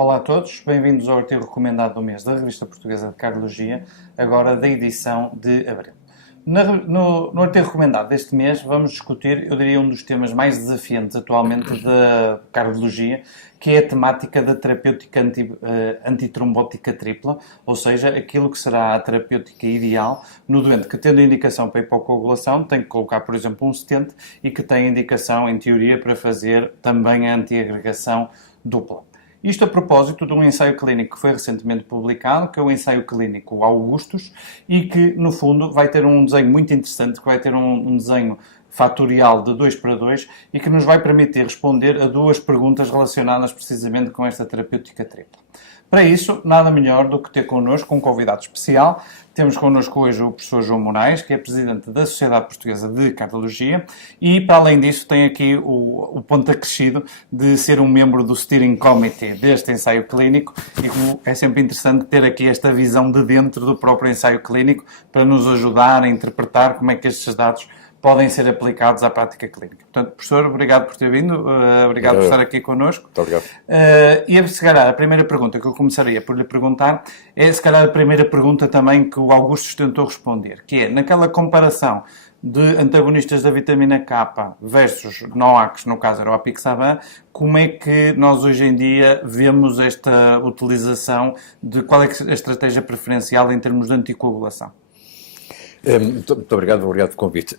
Olá a todos, bem-vindos ao artigo recomendado do mês da Revista Portuguesa de Cardiologia, agora da edição de abril. No artigo recomendado deste mês vamos discutir, eu diria, um dos temas mais desafiantes atualmente da cardiologia, que é a temática da terapêutica antitrombótica tripla, ou seja, aquilo que será a terapêutica ideal no doente que, tendo indicação para hipocoagulação, tem que colocar, por exemplo, um stent e que tem indicação, em teoria, para fazer também a antiagregação dupla. Isto a propósito de um ensaio clínico que foi recentemente publicado, que é o ensaio clínico Augustus, e que, no fundo, vai ter um desenho muito interessante, que vai ter um desenho fatorial de 2:2 e que nos vai permitir responder a duas perguntas relacionadas precisamente com esta terapêutica tripla. Para isso, nada melhor do que ter connosco um convidado especial. Temos connosco hoje o professor João Moraes, que é presidente da Sociedade Portuguesa de Cardiologia e, para além disso, tem aqui o ponto acrescido de ser um membro do Steering Committee deste ensaio clínico e é sempre interessante ter aqui esta visão de dentro do próprio ensaio clínico para nos ajudar a interpretar como é que estes dados podem ser aplicados à prática clínica. Portanto, professor, obrigado por ter vindo, obrigado por estar aqui connosco. Muito obrigado. E, se calhar, a primeira pergunta que eu começaria por lhe perguntar é, se calhar, a primeira pergunta também que o Augusto tentou responder, que é, naquela comparação de antagonistas da vitamina K versus NOACs, no caso era o Apixaban, como é que nós hoje em dia vemos esta utilização de qual é a estratégia preferencial em termos de anticoagulação? Muito obrigado pelo convite.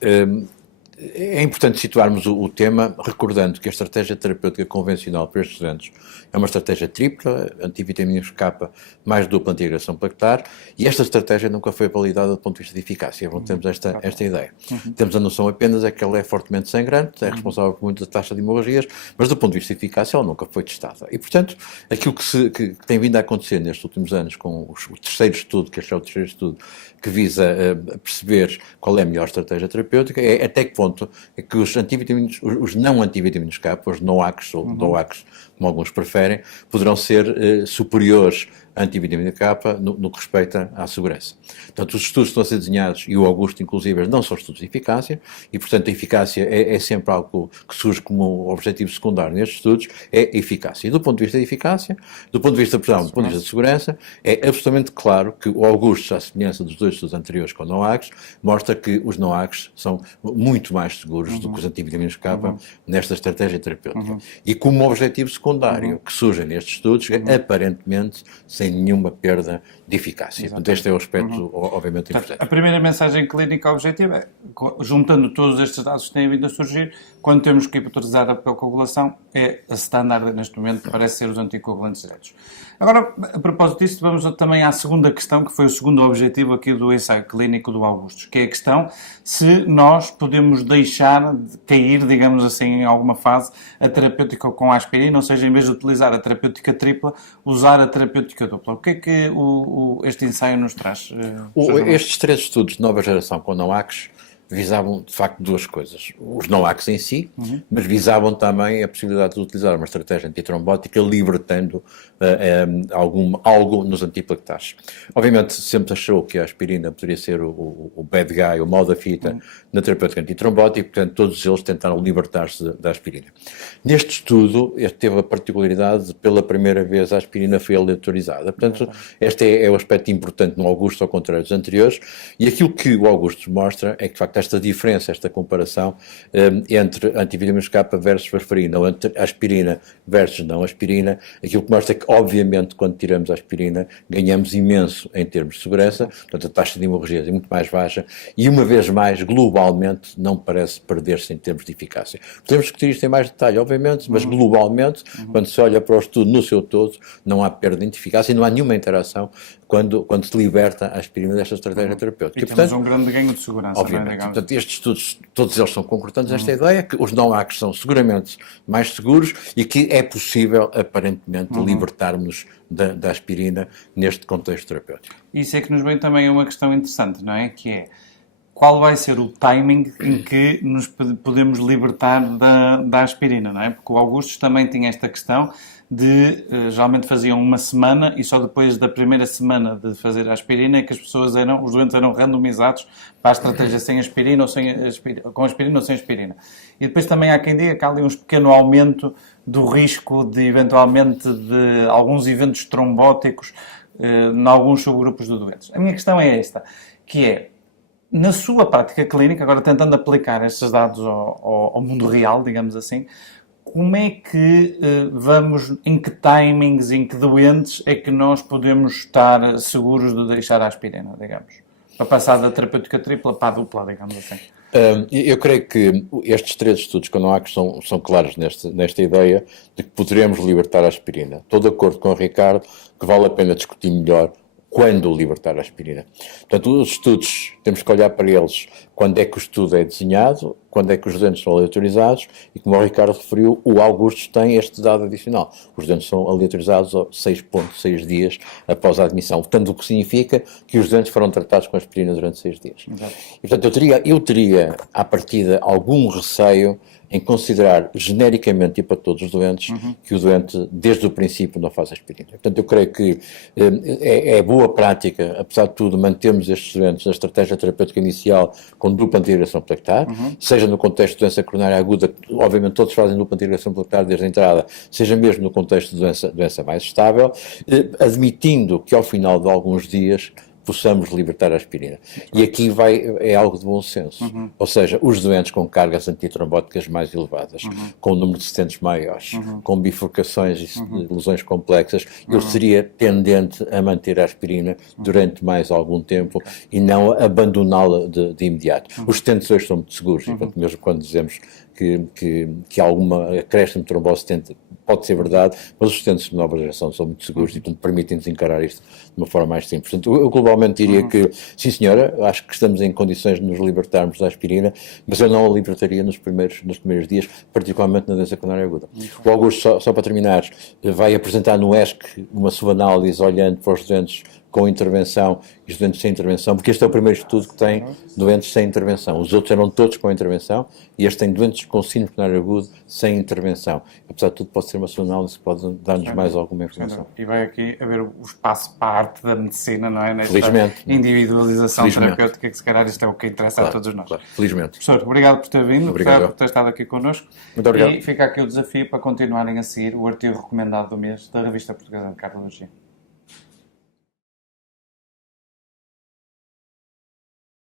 É importante situarmos o tema recordando que a estratégia terapêutica convencional para estes doentes é uma estratégia tripla, antivitaminas K mais dupla antiagregação plaquetar, e esta estratégia nunca foi validada do ponto de vista de eficácia. Não temos esta ideia. Temos a noção apenas é que ela é fortemente sangrante, é responsável por muita taxa de hemorragias, mas do ponto de vista de eficácia ela nunca foi testada. E, portanto, aquilo que tem vindo a acontecer nestes últimos anos com o terceiro estudo, que este é o terceiro estudo, que visa perceber qual é a melhor estratégia terapêutica, é até que ponto é que os antivitaminos, os não antivitaminos K, os NOACs ou DOACs, como alguns preferem, poderão ser superiores à antivitamina K no que respeita à segurança. Portanto, os estudos estão a ser desenhados, e o Augusto, inclusive, não são estudos de eficácia, e, portanto, a eficácia é sempre algo que surge como objetivo secundário nestes estudos, é a eficácia. E do ponto de vista da eficácia, do ponto de vista, do ponto de vista de segurança, é absolutamente claro que o Augusto, à semelhança dos dois estudos anteriores com NOACs, mostra que os NOACs são muito mais seguros do que os antivitaminos K nesta estratégia terapêutica. E como objetivo secundário que surge nestes estudos, aparentemente, sem nenhuma perda de eficácia. Portanto, este é o aspecto, obviamente, importante. A primeira mensagem clínica objetiva é, juntando todos estes dados que têm vindo a surgir, quando temos que hipotetizar a coagulação, é a standard neste momento, parece ser os anticoagulantes diretos. Agora, a propósito disso, vamos também à segunda questão, que foi o segundo objetivo aqui do ensaio clínico do Augusto, que é a questão se nós podemos deixar de cair, digamos assim, em alguma fase, a terapêutica com a aspirina, ou seja, em vez de utilizar a terapêutica tripla, usar a terapêutica dupla. O que é que este ensaio nos traz? Estes três estudos de nova geração com NOACs visavam, de facto, duas coisas. Os NOACs em si, mas visavam também a possibilidade de utilizar uma estratégia antitrombótica libertando algo nos antiplaquetares. Obviamente, sempre achou que a aspirina poderia ser o bad guy, o mal da fita, na terapêutica antitrombótica, portanto, todos eles tentaram libertar-se da aspirina. Neste estudo, este teve a particularidade de, pela primeira vez, a aspirina foi aleatorizada. Portanto, este é o aspecto importante no Augusto, ao contrário dos anteriores, e aquilo que o Augusto mostra é que, de facto, esta diferença, esta comparação entre antivitaminas K versus varfarina, ou entre aspirina versus não aspirina, aquilo que mostra é que, obviamente, quando tiramos a aspirina, ganhamos imenso em termos de segurança, portanto, a taxa de hemorragias é muito mais baixa, e uma vez mais, globalmente, não parece perder-se em termos de eficácia. Podemos discutir isto em mais detalhe, obviamente, mas globalmente, quando se olha para o estudo no seu todo, não há perda de eficácia e não há nenhuma interação quando se liberta a aspirina desta estratégia terapêutica. E temos um grande ganho de segurança. Obviamente. Portanto, estes estudos, todos eles são concordantes nesta ideia, que os NOACs são seguramente mais seguros e que é possível, aparentemente, libertarmos da aspirina neste contexto terapêutico. Isso é que nos vem também uma questão interessante, não é? Que é, qual vai ser o timing em que nos podemos libertar da aspirina, não é? Porque o Augustus também tinha esta questão de, geralmente faziam uma semana e só depois da primeira semana de fazer a aspirina é que os doentes eram randomizados para a estratégia sem aspirina ou com aspirina ou sem aspirina. E depois também há quem diga que há ali um pequeno aumento do risco de, eventualmente, de alguns eventos trombóticos em alguns subgrupos de doentes. A minha questão é esta, que é, na sua prática clínica, agora tentando aplicar estes dados ao mundo real, digamos assim, como é que em que timings, em que doentes é que nós podemos estar seguros de deixar a aspirina, digamos? Para passar da terapêutica tripla para a dupla, digamos assim. Eu creio que estes 3 estudos que não há que são claros nesta ideia de que poderemos libertar a aspirina. Estou de acordo com o Ricardo que vale a pena discutir melhor quando libertar a aspirina. Portanto, os estudos, temos que olhar para eles quando é que o estudo é desenhado, quando é que os doentes são aleatorizados e, como o Ricardo referiu, o Augustus tem este dado adicional. Os doentes são aleatorizados 6,6 dias após a admissão, portanto, o que significa que os doentes foram tratados com aspirina durante 6 dias. Exato. E, portanto, eu teria, à partida, algum receio em considerar genericamente e para todos os doentes que o doente, desde o princípio, não faz aspirina. Portanto, eu creio que é boa prática, apesar de tudo, mantermos estes doentes na estratégia terapêutica inicial com dupla antiagregação plaquetar, seja no contexto de doença coronária aguda, obviamente todos fazem dupla antiagregação plaquetar desde a entrada, seja mesmo no contexto de doença mais estável, admitindo que ao final de alguns dias possamos libertar a aspirina. E aqui é algo de bom senso. Ou seja, os doentes com cargas antitrombóticas mais elevadas, com o número de stents maiores, com bifurcações e lesões complexas, eu seria tendente a manter a aspirina durante mais algum tempo e não abandoná-la de imediato. Os stents hoje são muito seguros, e portanto, mesmo quando dizemos que alguma acréscimo de trombose pode ser verdade, mas os stents de nova geração são muito seguros e, portanto, permitem-nos encarar isto de uma forma mais simples. Portanto, eu globalmente diria que, sim senhora, acho que estamos em condições de nos libertarmos da aspirina, mas eu não a libertaria nos primeiros dias, particularmente na doença coronária aguda. O Augusto, só para terminar, vai apresentar no ESC uma subanálise olhando para os doentes com intervenção e os doentes sem intervenção, porque este é o primeiro estudo que tem doentes sem intervenção. Os outros eram todos com intervenção e este tem doentes com síndrome coronário agudo sem intervenção. Apesar de tudo, pode ser uma subanálise que pode dar-nos mais alguma informação. E vai aqui haver o espaço para a arte da medicina, não é? Nesta felizmente. Individualização terapêutica, que se calhar isto é o que interessa a todos nós. Claro, felizmente. Professor, obrigado por ter vindo, por ter estado aqui connosco. Muito obrigado. E fica aqui o desafio para continuarem a seguir o artigo recomendado do mês da Revista Portuguesa de Cardiologia.